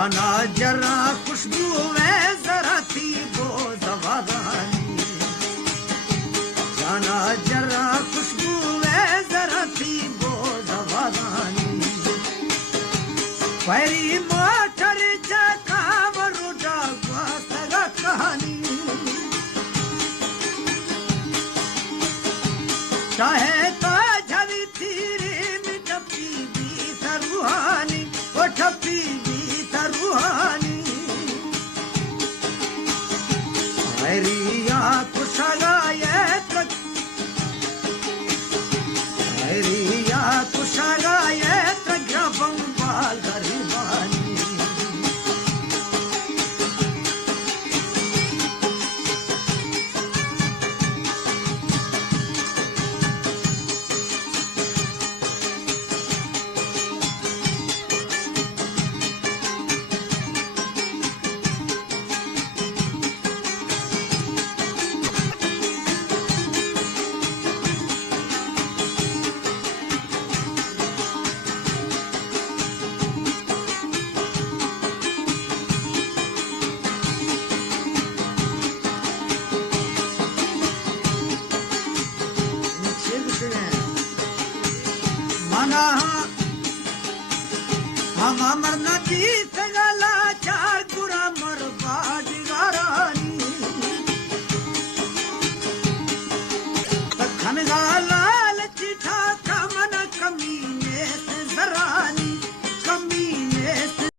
जाना जरा खुशबू में जरा थी वो जवानी, जाना जरा खुशबू में जरा थी वो जवानी, पहली मोटर जका वरुडा वास्तगा कहानी, चाहे तो झवी थीरी मिटपी भी तरुहानी, वो ठपी रूहानी हरिया कुशगाये हरिया कुशगाये प्रग्रहं बाल गरीबानी Mana